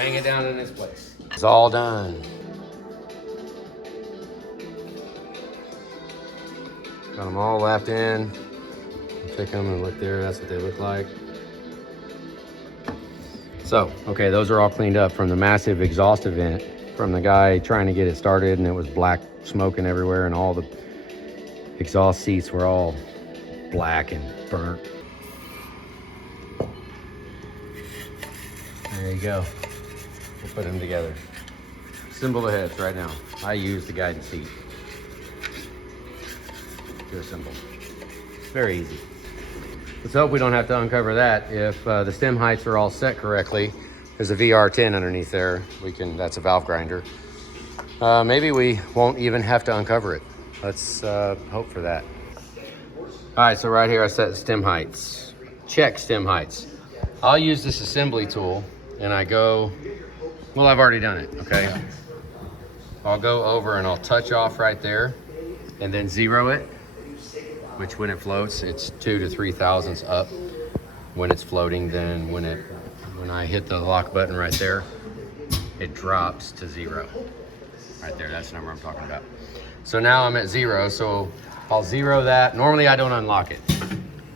bang it down in its place. It's all done. Got them all lapped in. Check them and look there, that's what they look like. So, okay, those are all cleaned up from the massive exhaust event from the guy trying to get it started, and it was black smoking everywhere, and all the exhaust seats were all black and burnt. There you go. We'll put them together. Assemble the heads right now. I use the guidance seat to assemble. It's very easy. Let's hope we don't have to uncover that. If the stem heights are all set correctly, there's a VR10 underneath there. That's a valve grinder. Maybe we won't even have to uncover it. Let's hope for that. All right, so right here I set stem heights. Check stem heights. I'll use this assembly tool and I go, well, I've already done it, okay? I'll go over and I'll touch off right there and then zero it, which when it floats, it's 2 to 3 thousandths up when it's floating. Then when I hit the lock button right there, it drops to 0. Right there, that's the number I'm talking about. So now I'm at 0, so I'll zero that. Normally I don't unlock it.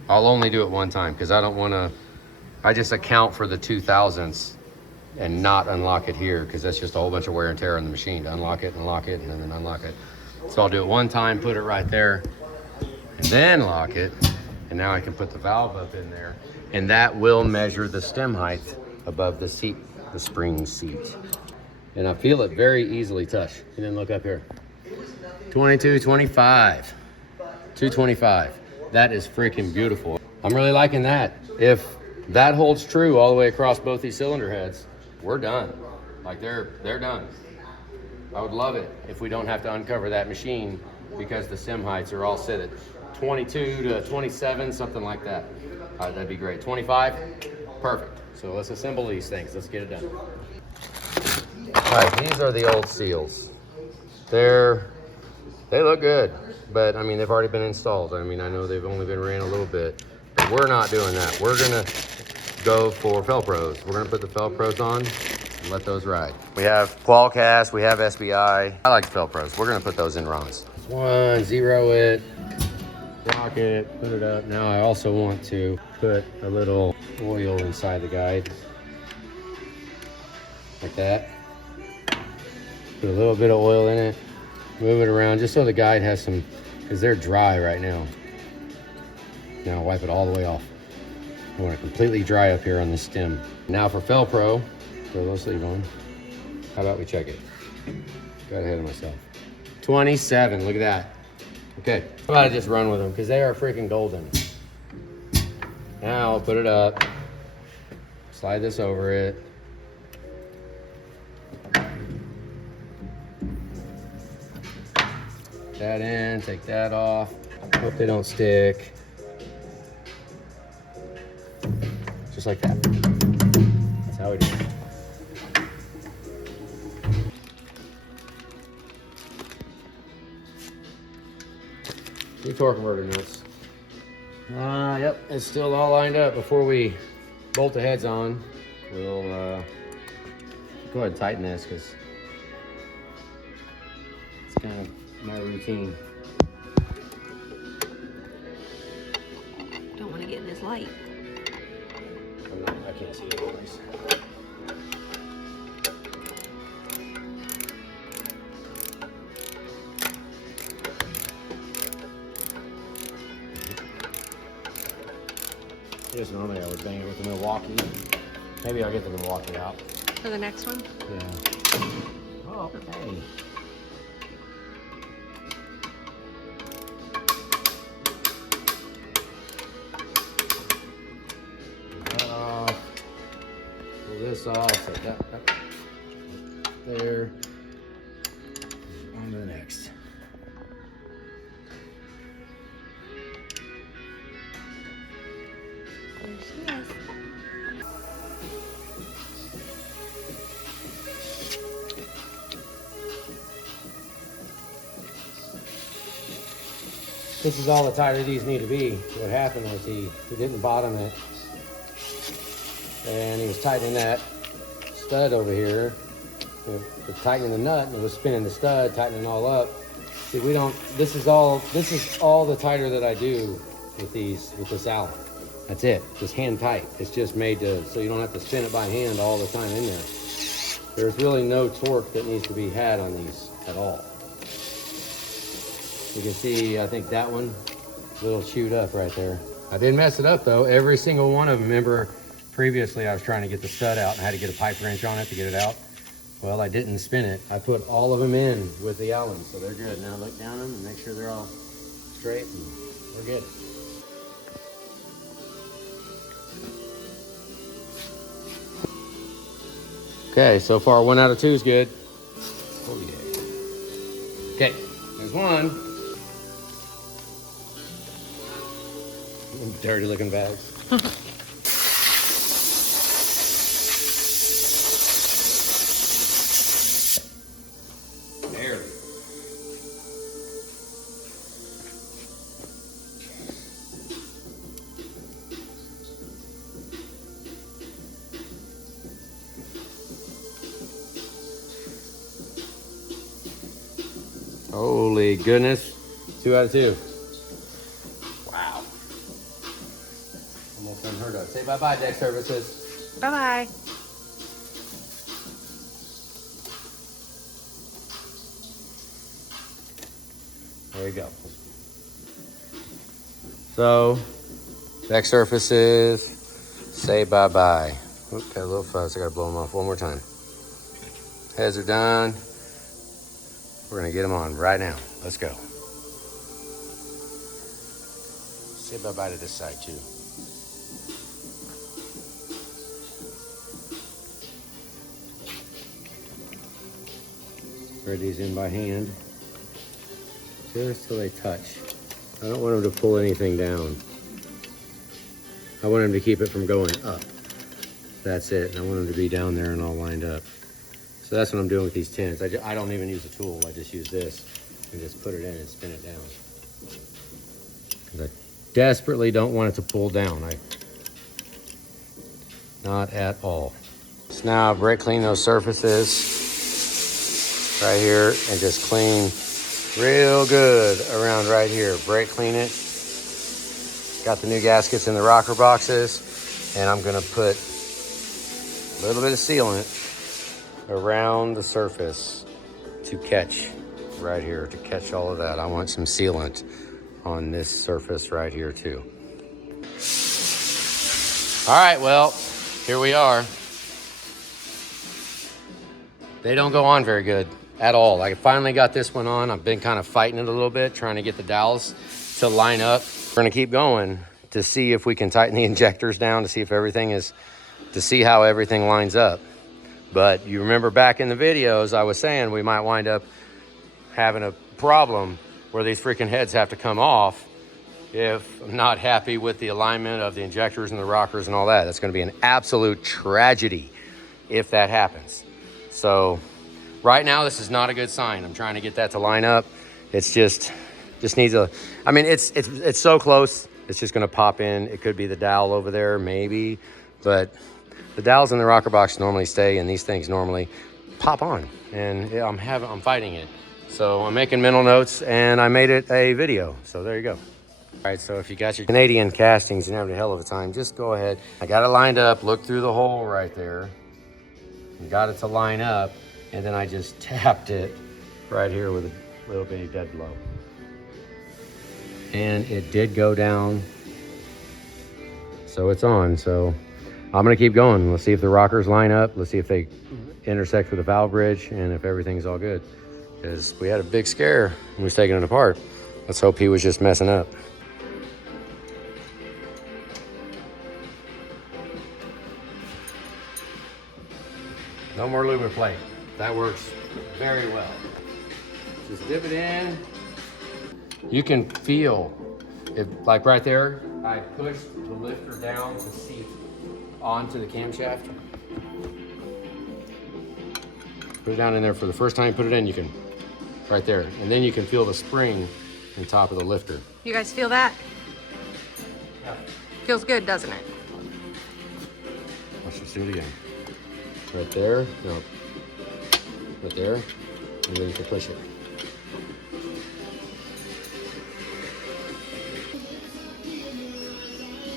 I'll only do it one time because I don't want to, I just account for the 2 thousandths and not unlock it here because that's just a whole bunch of wear and tear on the machine to unlock it and lock it and then unlock it. So I'll do it one time, put it right there, and then lock it. And now I can put the valve up in there, and that will measure the stem height above the seat, the spring seat. And I feel it very easily touch. And then look up here. 22, 25, 225. That is freaking beautiful. I'm really liking that. If that holds true all the way across both these cylinder heads, we're done. Like they're done. I would love it if we don't have to uncover that machine because the stem heights are all set at 22 to 27, something like that. That'd be great. 25, perfect. So let's assemble these things. Let's get it done. All right, these are the old seals. They look good, but I mean, they've already been installed. I mean, I know they've only been ran a little bit, but we're not doing that. We're gonna go for Felpros. We're gonna put the Felpros on and let those ride. We have Qualcast, we have SBI. I like Felpros. We're gonna put those in Rons. 1, zero it, lock it, put it up. Now I also want to put a little oil inside the guide, like that. Put a little bit of oil in it, move it around just so the guide has some, because they're dry right now. Now wipe it all the way off. I want it completely dry up here on the stem. Now for Felpro, throw a little sleeve on. How about we check it? Got ahead of myself. 27, look at that. Okay, how about I just run with them because they are freaking golden. Now I'll put it up, slide this over it. That in, take that off. Hope they don't stick. Just like that. That's how we do it. Two torque converter nuts. Yep, it's still all lined up. Before we bolt the heads on, we'll go ahead and tighten this because it's kind of my routine. Don't want to get in this light. I can't see it always. Just normally I would bang it with the Milwaukee. Maybe I'll get the Milwaukee out. For the next one? Yeah. Oh, okay. That off. Pull this off. Take that there. On to the next. There she is. This is all the tighter these need to be. What happened was he didn't bottom it, and he was tightening that stud over here. We're tightening the nut, and it was spinning the stud, tightening it all up. See, we don't, this is all the titer that I do with this Allen. That's it, just hand tight. It's just made so you don't have to spin it by hand all the time in there. There's really no torque that needs to be had on these at all. You can see, I think that one, a little chewed up right there. I didn't mess it up though. Every single one of them. Remember, previously I was trying to get the stud out and I had to get a pipe wrench on it to get it out. Well, I didn't spin it. I put all of them in with the Allen, so they're good. Now look down them and make sure they're all straight, and we're good. Okay, so far 1 out of 2 is good. Oh yeah. Okay, there's one. Dirty looking bags. There. Holy goodness. 2 out of 2. Wow. Almost unheard of. Say bye-bye, deck services. Bye-bye. There you go. So, deck surfaces, say bye-bye. Oop, got a little fuzz. I gotta blow them off one more time. Heads are done. We're gonna get them on right now. Let's go. Say bye-bye to this side too. Thread these in by hand, just till they touch. I don't want them to pull anything down. I want them to keep it from going up. That's it, and I want them to be down there and all lined up. So that's what I'm doing with these tins. I don't even use a tool. I just use this and just put it in and spin it down. 'Cause I desperately don't want it to pull down. Not at all. So now brake clean those surfaces right here and just clean real good around right here. Brake clean it. Got the new gaskets in the rocker boxes, and I'm gonna put a little bit of sealant around the surface to catch right here, to catch all of that. I want some sealant on this surface right here too. All right, well, here we are. They don't go on very good at all. I finally got this one on. I've been kind of fighting it a little bit, trying to get the dowels to line up. We're gonna keep going to see if we can tighten the injectors down, to see if to see how everything lines up. But you remember back in the videos, I was saying we might wind up having a problem where these freaking heads have to come off if I'm not happy with the alignment of the injectors and the rockers and all that. That's gonna be an absolute tragedy if that happens. So right now, this is not a good sign. I'm trying to get that to line up. It's just needs I mean, it's so close. It's just gonna pop in. It could be the dowel over there, maybe, but the dowels in the rocker box normally stay, and these things normally pop on, and I'm fighting it. So I'm making mental notes, and I made it a video. So there you go. All right, so if you got your Canadian castings and having a hell of a time, just go ahead. I got it lined up. Look through the hole right there. And got it to line up, and then I just tapped it right here with a little bitty dead blow. And it did go down. So it's on. So I'm gonna keep going. Let's see if the rockers line up. Let's see if they intersect with the valve bridge and if everything's all good. Because we had a big scare when we was taking it apart. Let's hope he was just messing up. No more lubricant plate. That works very well. Just dip it in. You can feel, like right there, I pushed the lifter down to seat onto the camshaft. Put it down in there for the first time you put it in, you can, right there. And then you can feel the spring on top of the lifter. You guys feel that? Yeah. Feels good, doesn't it? Let's just do it again. Right there. No. Right there. And then you can push it.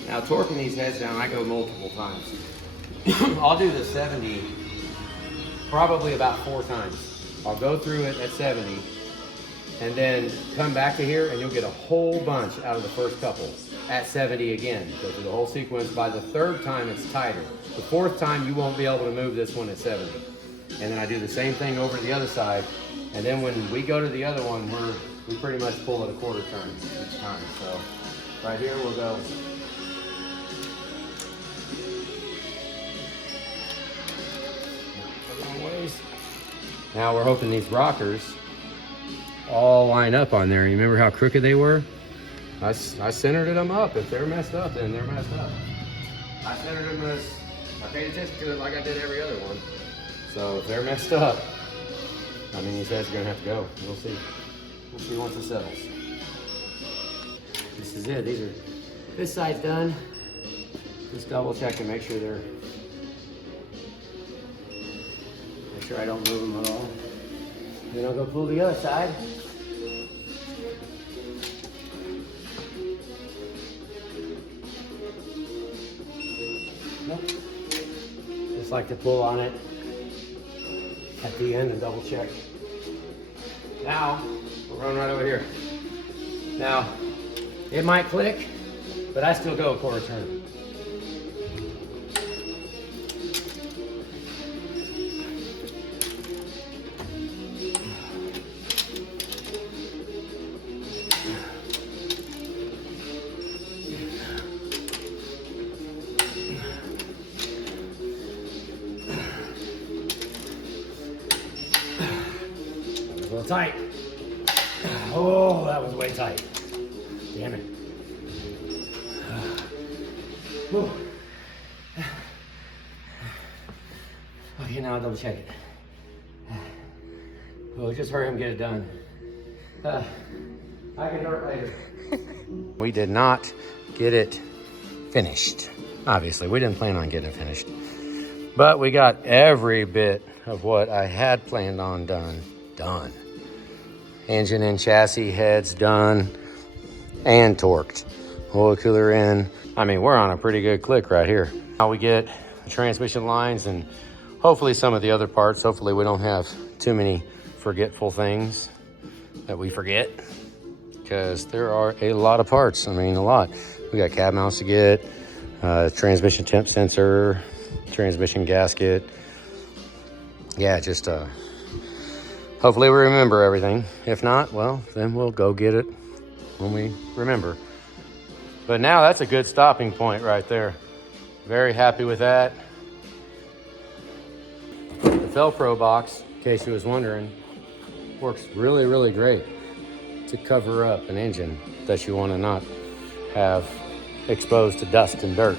Now torquing these heads down, I go multiple times. I'll do the 70 probably about 4 times. I'll go through it at 70 and then come back to here and you'll get a whole bunch out of the first couple at 70 again. Go through the whole sequence. By the 3rd time it's tighter. The 4th time you won't be able to move this one at 70. And then I do the same thing over the other side. And then when we go to the other one, we pretty much pull it a quarter turn each time. So right here we'll go. Now we're hoping these rockers all line up on there. You remember how crooked they were? I centered them up. If they're messed up, then they're messed up. I centered them as, I paid attention to it like I did every other one. So if they're messed up, I mean, these heads are gonna have to go. We'll see. We'll see once it settles. This is it. This side's done. Just double check and make sure I don't move them at all. Then I'll go pull the other side. Nope. Just like to pull on it at the end and double check. Now, we're running right over here. Now, it might click, but I still go a quarter turn. A little tight. Oh, that was way tight. Damn it. Okay, now I'll double check it. Well, just hurry him get it done. I can do it later. We did not get it finished. Obviously, we didn't plan on getting it finished. But we got every bit of what I had planned on done. Engine and chassis heads done and torqued. Oil cooler in. I mean, we're on a pretty good click right here. Now we get the transmission lines and hopefully some of the other parts. Hopefully we don't have too many forgetful things that we forget, because there are a lot of parts. I mean, a lot. We got cab mounts to get, transmission temp sensor, transmission gasket. Yeah, just hopefully we remember everything. If not, well, then we'll go get it when we remember. But now that's a good stopping point right there. Very happy with that. The Velcro box, in case you was wondering, works really, really great to cover up an engine that you want to not have exposed to dust and dirt.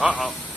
Uh-oh.